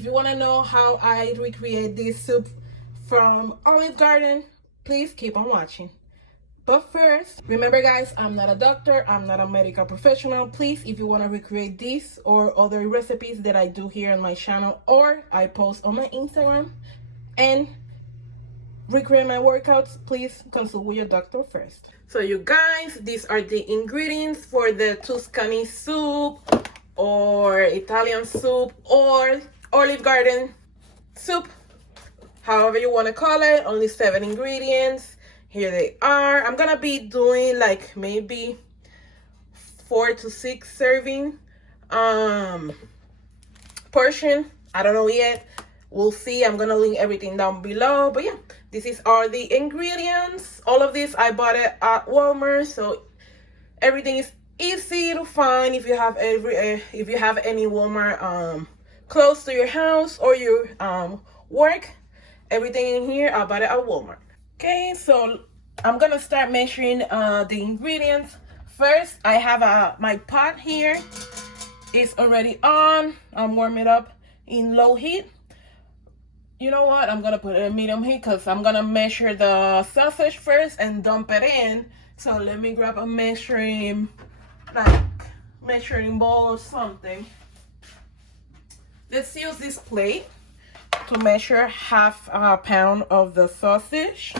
If you want to know how I recreate this soup from Olive Garden, please keep on watching. But first, remember guys, I'm not a doctor, I'm not a medical professional. Please, if you want to recreate this or other recipes that I do here on my channel or I post on my Instagram and recreate my workouts, please consult with your doctor first. So you guys, these are the ingredients for the Tuscany soup or Italian soup or Olive Garden soup, however you want to call it. Only 7 ingredients. Here they are. I'm gonna be doing like maybe 4 to 6 serving portion. I don't know yet. We'll see. I'm gonna link everything down below. But yeah, this is all the ingredients. All of this I bought it at Walmart, so everything is easy to find if you have any Walmart close to your house or your work. Everything in here I bought it at Walmart. Okay, so I'm gonna start measuring the ingredients. First, I have my pot here. It's already on. I'm warming it up in low heat. You know what? I'm gonna put it in medium heat because I'm gonna measure the sausage first and dump it in. So let me grab a measuring bowl or something. Let's use this plate to measure half a pound of the sausage.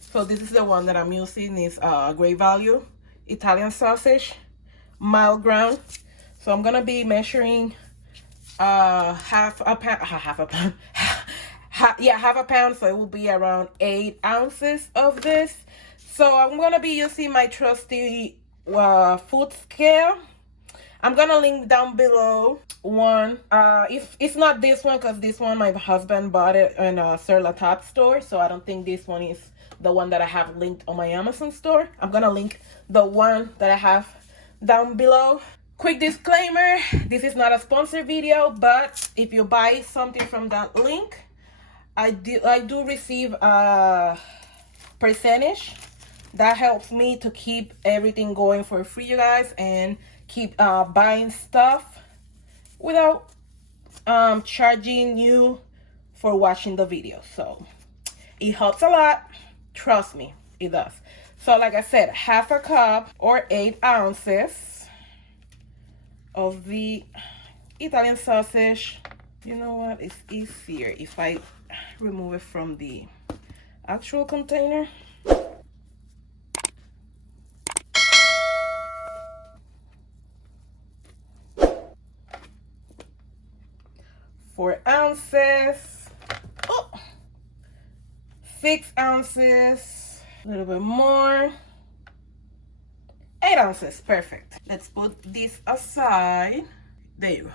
So this is the one that I'm using. Is Great Value Italian sausage, mild ground. So I'm gonna be measuring half a pound, so it will be around 8 ounces of this. So I'm gonna be using my trusty food scale. I'm gonna link down below one. If it's not this one, because this one my husband bought it in a Sur La Table store, so I don't think this one is the one that I have linked on my Amazon store. I'm gonna link the one that I have down below. Quick disclaimer, this is not a sponsored video, but if you buy something from that link, I do receive a percentage. That helps me to keep everything going for free, you guys, and keep buying stuff without charging you for watching the video. So it helps a lot. Trust me, it does. So like I said, half a cup or 8 ounces of the Italian sausage. You know what? It's easier if I remove it from the actual container. 4 ounces. Oh, 6 ounces. A little bit more. 8 ounces. Perfect. Let's put this aside. There you go.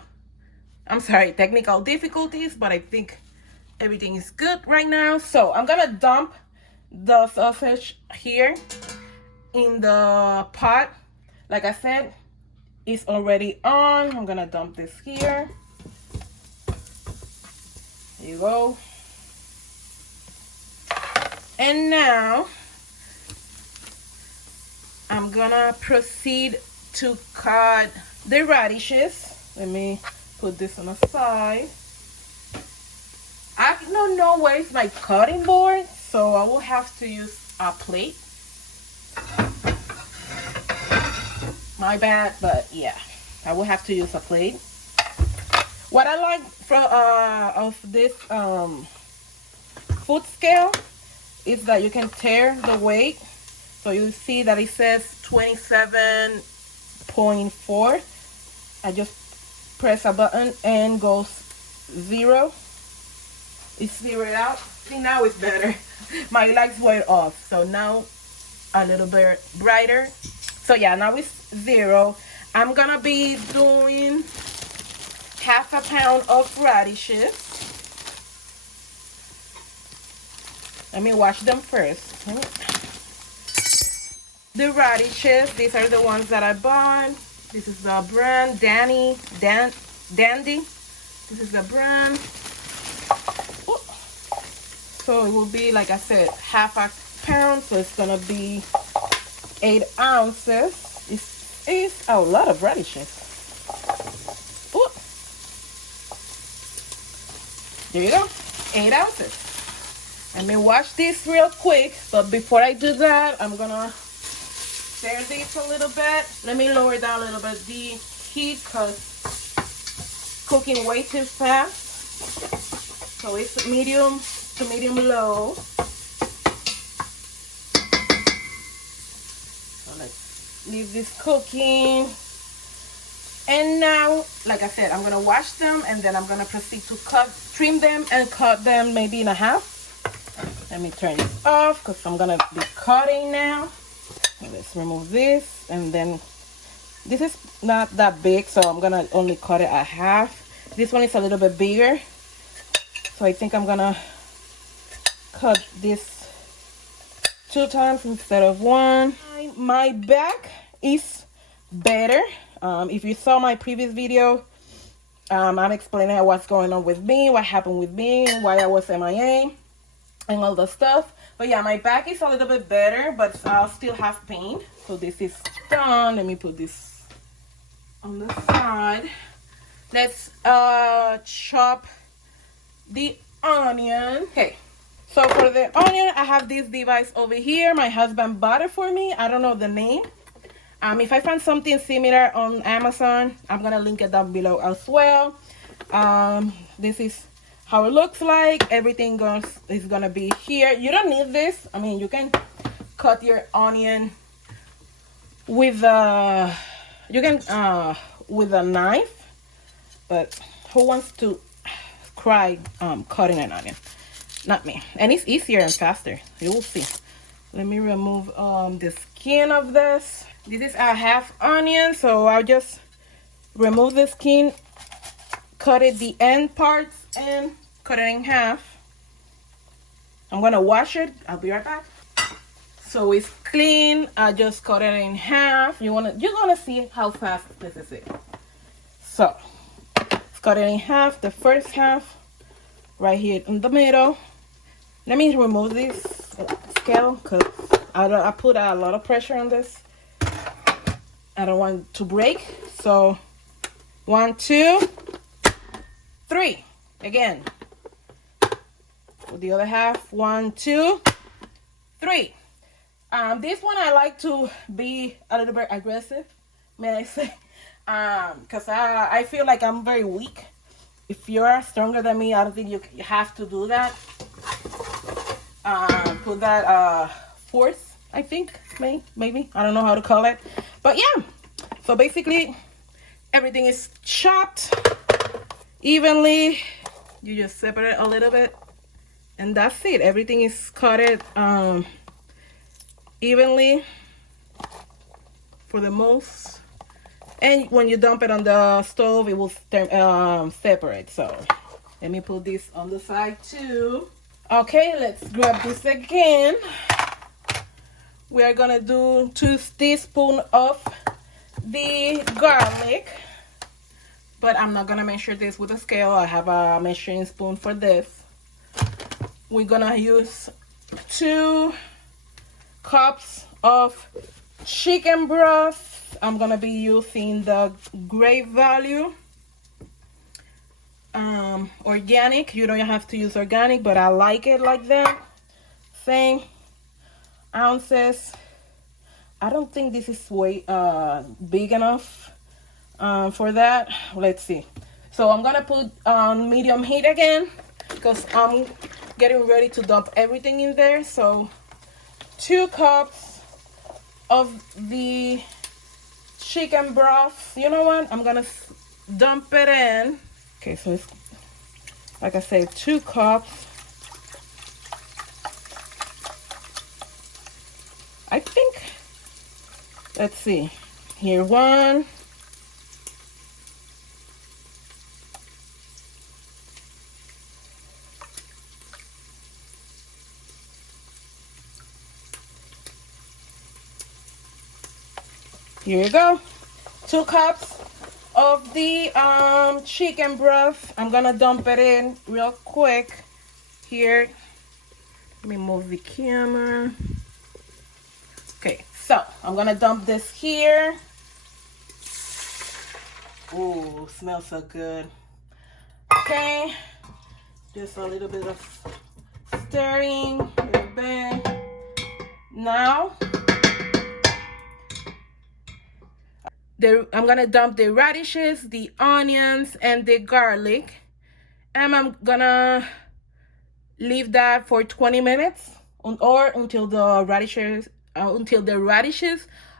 I'm sorry, technical difficulties, but I think everything is good right now. So I'm gonna dump the sausage here in the pot. Like I said, it's already on. I'm gonna dump this here. There you go. And now I'm gonna proceed to cut the radishes. Let me put this on the side. I don't know where's my cutting board, so I will have to use a plate. My bad, but yeah, I will have to use a plate. What I like from of this food scale is that you can tear the weight. So you see that it says 27.4. I just press a button and goes 0. It's zeroed out. See, now it's better. My lights were off, so now a little bit brighter. So yeah, now it's 0. I'm gonna be doing half a pound of radishes. Let me wash them first. The radishes, these are the ones that I bought. This is the brand Dandy. This is the brand. Ooh. So it will be, like I said, half a pound. So it's gonna be 8 ounces. It's a lot of radishes. Ooh. There you go, 8 ounces. Let me wash this real quick, but before I do that, I'm gonna stir this a little bit. Let me lower down a little bit the heat because cooking way too fast. So it's medium to medium low. So let's leave this cooking. And now, like I said, I'm gonna wash them and then I'm gonna proceed to trim them and cut them maybe in a half. Let me turn this off because I'm gonna be cutting now. Let's remove this, and then this is not that big, so I'm gonna only cut it at half. This one is a little bit bigger, so I think I'm gonna cut this 2 times instead of 1. My back is better. If you saw my previous video, I'm explaining what's going on with me, what happened with me, why I was MIA, and all the stuff. But yeah, my back is a little bit better, but I'll still have pain. So this is done. Let me put this on the side. Let's chop the onion. Okay, so for the onion, I have this device over here. My husband bought it for me. I don't know the name. If I find something similar on Amazon, I'm gonna link it down below as well. This is how it looks like. Everything is gonna be here. You don't need this. I mean, you can cut your onion with a with a knife, but who wants to cry cutting an onion? Not me. And it's easier and faster. You will see. Let me remove the skin of this. This is a half onion, so I'll just remove the skin, cut it the end parts, and cut it in half. I'm gonna wash it. I'll be right back. So it's clean. I just cut it in half. You're gonna see how fast this is it. So let's cut it in half. The first half right here in the middle. Let me remove this scale because I put a lot of pressure on this. I don't want it to break. So 1, 2, 3. Again. For the other half, 1, 2, 3. This one I like to be a little bit aggressive, may I say, because I feel like I'm very weak. If you're stronger than me, I don't think you have to do that. Put that force, I think, maybe. I don't know how to call it. But yeah, so basically everything is chopped evenly. You just separate a little bit and that's it. Everything is cut evenly for the most. And when you dump it on the stove, it will separate. So let me put this on the side too. Okay, let's grab this again. We are gonna do 2 teaspoons of the garlic, but I'm not gonna measure this with a scale. I have a measuring spoon for this. We're gonna use 2 cups of chicken broth. I'm gonna be using the Great Value organic. You don't have to use organic, but I like it like that. Same ounces. I don't think this is way big enough for that. Let's see. So I'm gonna put on medium heat again because I'm getting ready to dump everything in there. So 2 cups of the chicken broth. You know what? I'm gonna dump it in. Okay, so it's, like I said, 2 cups. I think, let's see, here 1. Here you go. 2 cups of the chicken broth. I'm gonna dump it in real quick here. Let me move the camera. Okay, so I'm gonna dump this here. Ooh, smells so good. Okay, Just a little bit of stirring, a little bit. Now, I'm gonna dump the radishes, the onions, and the garlic. And I'm gonna leave that for 20 minutes or until the radishes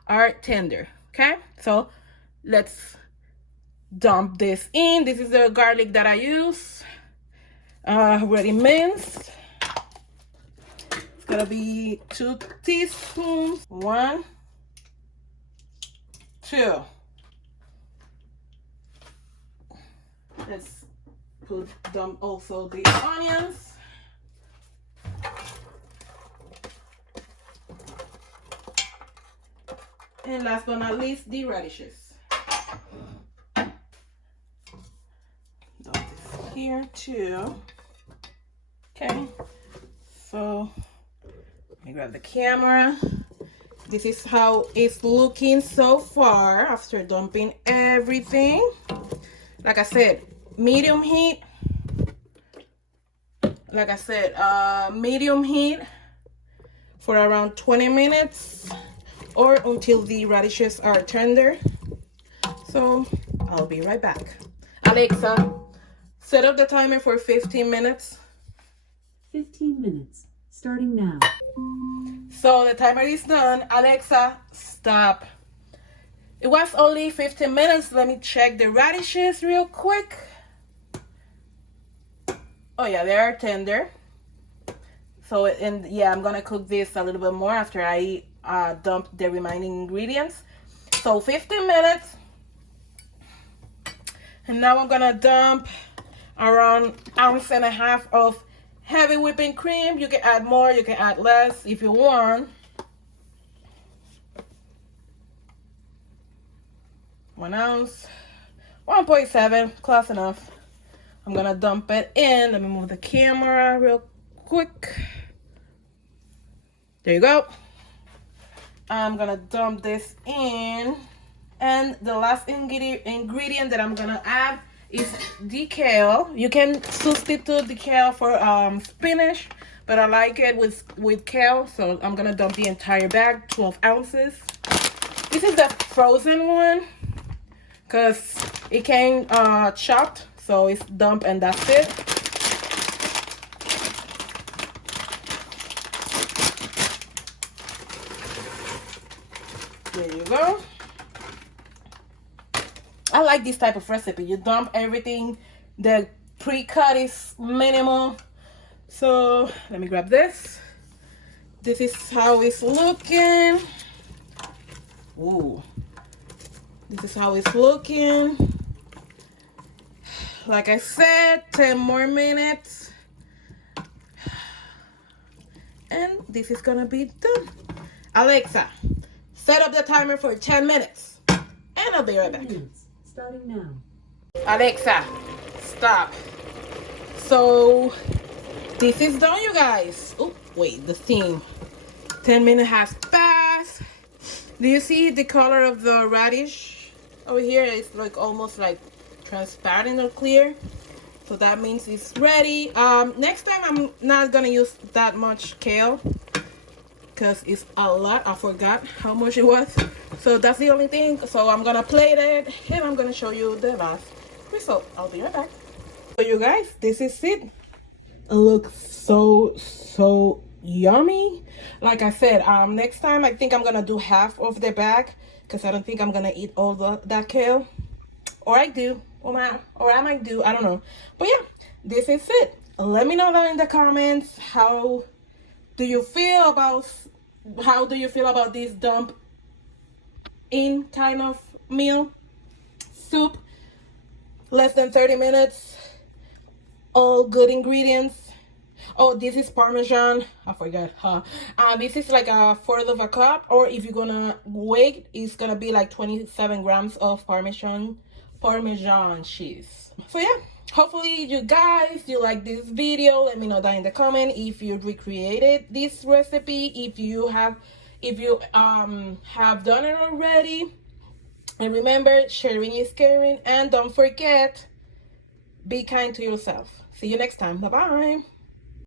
are tender. Okay, so let's dump this in. This is the garlic that I use, already minced. It's gonna be 2 teaspoons. 1, 2. Let's dump also the onions. And last but not least, the radishes. Dump this here too. Okay, so let me grab the camera. This is how it's looking so far after dumping everything. Like I said, medium heat. Medium heat for around 20 minutes or until the radishes are tender. So I'll be right back. Alexa, set up the timer for 15 minutes. 15 minutes, starting now. So the timer is done. Alexa, stop. It was only 15 minutes. Let me check the radishes real quick. Oh yeah, they are tender. So, and yeah, I'm gonna cook this a little bit more after I dump the remaining ingredients. So 15 minutes. And now I'm gonna dump around 1.5 ounces of heavy whipping cream. You can add more, you can add less if you want. 1 ounce, 1.7, close enough. I'm gonna dump it in. Let me move the camera real quick. There you go. I'm gonna dump this in. And the last ingredient that I'm gonna add is the kale. You can substitute the kale for spinach, but I like it with kale, so I'm gonna dump the entire bag, 12 ounces. This is the frozen one because it came chopped, so it's dump and that's it. There you go. I like this type of recipe. You dump everything. The pre-cut is minimal. So let me grab this. This is how it's looking. Ooh. This is how it's looking. Like I said, 10 more minutes. And this is gonna be done. Alexa, set up the timer for 10 minutes. And I'll be right back. Starting now. Alexa, stop. So this is done, you guys. Oh, wait, the steam. 10 minutes has passed. Do you see the color of the radish over here? It's like almost like transparent or clear. So that means it's ready. Next time I'm not gonna use that much kale because it's a lot. I forgot how much it was. So that's the only thing. So I'm gonna plate it and I'm gonna show you the last result. I'll be right back. So you guys, this is it. It looks so yummy. Like I said, next time I think I'm gonna do half of the bag because I don't think I'm gonna eat all that kale. Or I do, or I might do, I don't know. But yeah, this is it. Let me know down in the comments how do you feel about this dump in kind of meal, soup, less than 30 minutes, all good ingredients. Oh, this is Parmesan. I forgot, huh? This is like 1/4 of a cup, or if you're gonna weigh, it's gonna be like 27 grams of Parmesan cheese. So yeah, hopefully you guys, you like this video. Let me know down in the comment if you recreated this recipe, if you have done it already. And remember, sharing is caring, and don't forget, be kind to yourself. See you next time. Bye-bye.